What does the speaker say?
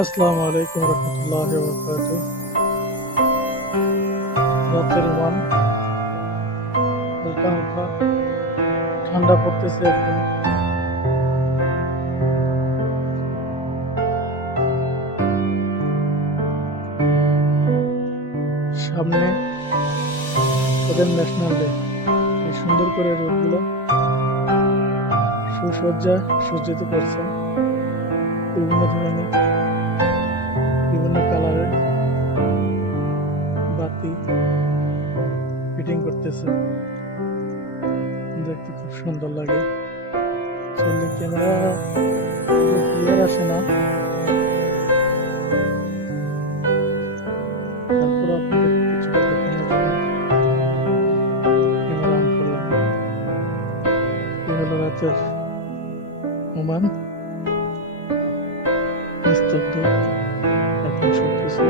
আসসালামু আলাইকুম রহমতুল্লাহ বরকাতুহ। রাতের মান হালকা হালকা ঠান্ডা পড়তেছে এখন। সামনে ওদের ন্যাশনাল ডে, এই সুন্দর করে রোডগুলো সুসজ্জা সজ্জিত করছে বিভিন্ন ধরনের বিভিন্ন কালারের বাতি ফিটিং করতেছে, দেখতে খুব সুন্দর লাগে। আসলে ক্যামেরা ক্লিয়ার আসে না, তারপর আপনাদের কিছুটা দেখানোর জন্য ক্যামেরা অন করলাম। এ হলো রাতের ওমান, নিস্তব্ধ, এখন সবকিছু